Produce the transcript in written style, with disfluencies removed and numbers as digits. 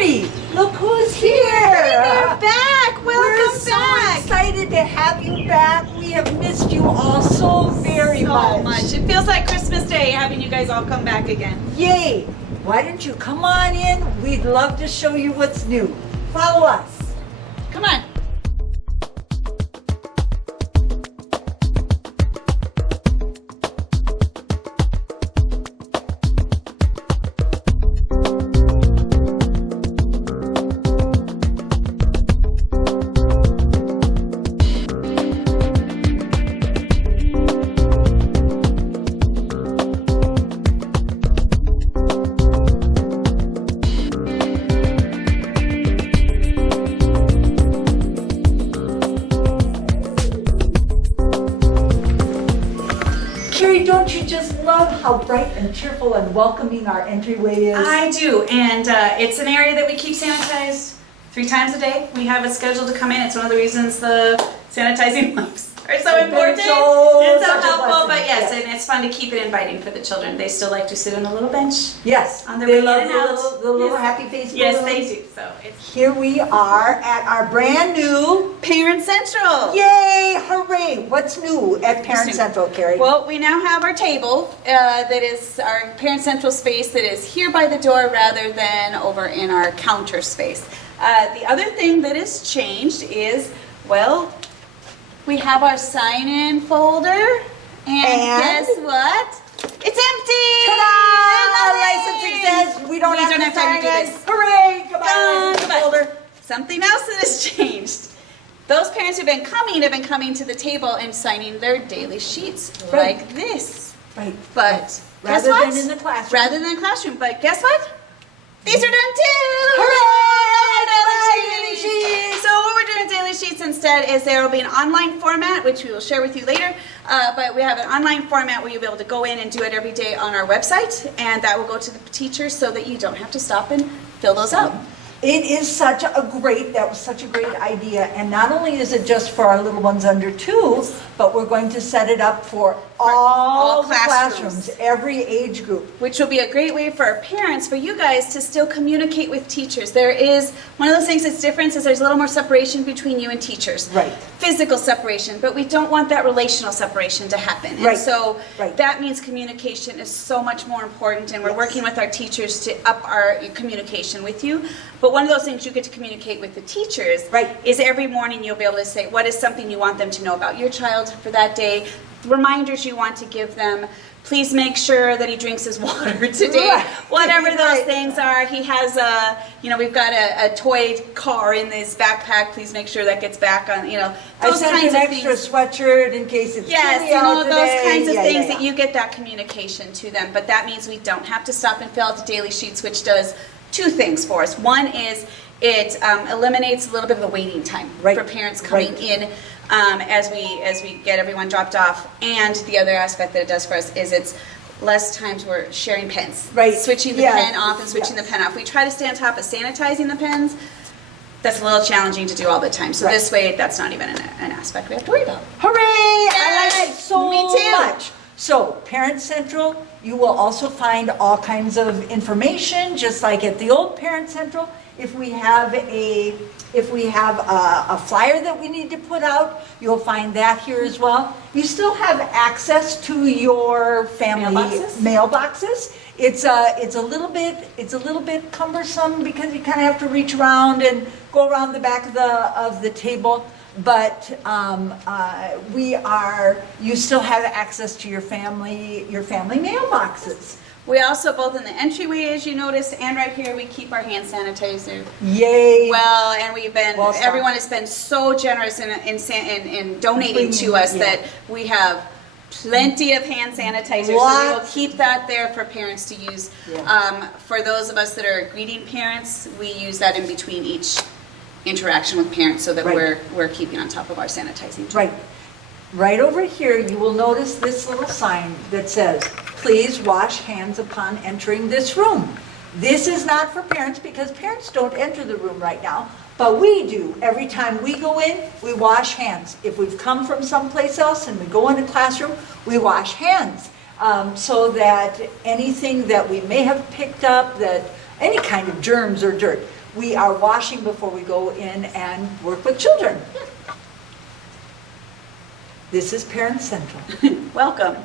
Carrie, look who's here! They're back! We're Welcome so back! excited to have you back. We have missed you all so very So much. It feels like Christmas Day having you guys all come back again. Yay! Why don't you come on in? We'd love to show you what's new. Follow us. Come on. Carrie, don't you just love how bright and cheerful and welcoming our entryway is? I do, and it's an area that we keep sanitized 3 times a day. We have it scheduled to come in. It's one of the reasons the sanitizing wipes are so important. It's so helpful, but yes, and it's fun to keep it inviting for the children. They still like to sit on the little bench. Yes, On their they way love in and out. the little happy face Yes, balloons. they do. So it's Here we are at our brand new, Parent Central. yay, hooray! What's new at Parent new? Central, Carrie? Well, we now have our table that is our Parent Central space that is here by the door rather than over in our counter space. The other thing that has changed is, well, we have our sign-in folder, and guess what? It's empty! Ta-da! Lovely! Licensing says we don't have to to sign do it. this. Hooray! Goodbye, licensing Goodbye. folder. Something else that has changed. Those parents who've been coming to the table and signing their daily sheets Right. like this. Right. But guess Rather what? than in the classroom. Rather than classroom. But guess what? These are done too! Hooray! Daily Daily sheets! sheets! So what we're doing with daily sheets instead is there will be an online format, which we will share with you later. But we have an online format where you'll be able to go in and do it every day on our website, and that will go to the teachers so that you don't have to stop and fill those out. That was such a great idea. And not only is it just for our little ones under 2, but we're going to set it up for all the classrooms, every age group. Which will be a great way for our parents, for you guys to still communicate with teachers. There is, one of those things that's different is there's a little more separation between you and teachers. Right. Physical separation, but we don't want that relational separation to happen. Right. And so Right. that means communication is so much more important, and we're Yes. working with our teachers to up our communication with you. But one of those things you get to communicate with the teachers Right. is every morning you'll be able to say, what is something you want them to know about your child for that day, reminders you want to give them. Please make sure that he drinks his water today. Right. Whatever those Right. things are. He has we've got a toy car in his backpack. Please make sure that gets back on, I those sent kinds an of extra things. sweatshirt in case it's Yes, chilly out those today. kinds of Yeah, things yeah, that you get that communication to them. But that means we don't have to stop and fill out the daily sheets, which does 2 things for us. One is it eliminates a little bit of the waiting time Right. for parents coming Right. in as we get everyone dropped off. And the other aspect that it does for us is it's less times we're sharing pens. Right. Switching the Yes. pen off and switching Yes. the pen off. We try to stay on top of sanitizing the pens. That's a little challenging to do all the time. So Right. this way, that's not even an aspect we have to worry about. Hooray! I like it so Me too. much. So, Parent Central, you will also find all kinds of information, just like at the old Parent Central. If we have a flyer that we need to put out, you'll find that here as well. You still have access to your family mailboxes. It's a little bit cumbersome because you kind of have to reach around and go around the back of the table. But you still have access to your family mailboxes. We also, both in the entryway, as you noticed, and right here, we keep our hand sanitizer. Yay! Well, and Well done. everyone has been so generous in donating to us Yeah. that we have plenty of hand sanitizer. So we will Lots. keep that there for parents to use. Yeah. For those of us that are greeting parents, we use that in between each interaction with parents so that Right. we're keeping on top of our sanitizing. Right. Right over here, you will notice this little sign that says, "Please wash hands upon entering this room." This is not for parents because parents don't enter the room right now, but we do. Every time we go in, we wash hands. If we've come from someplace else and we go in a classroom, we wash hands so that anything that we may have picked up, that any kind of germs or dirt, We are washing before we go in and work with children. This is Parent Central. Welcome.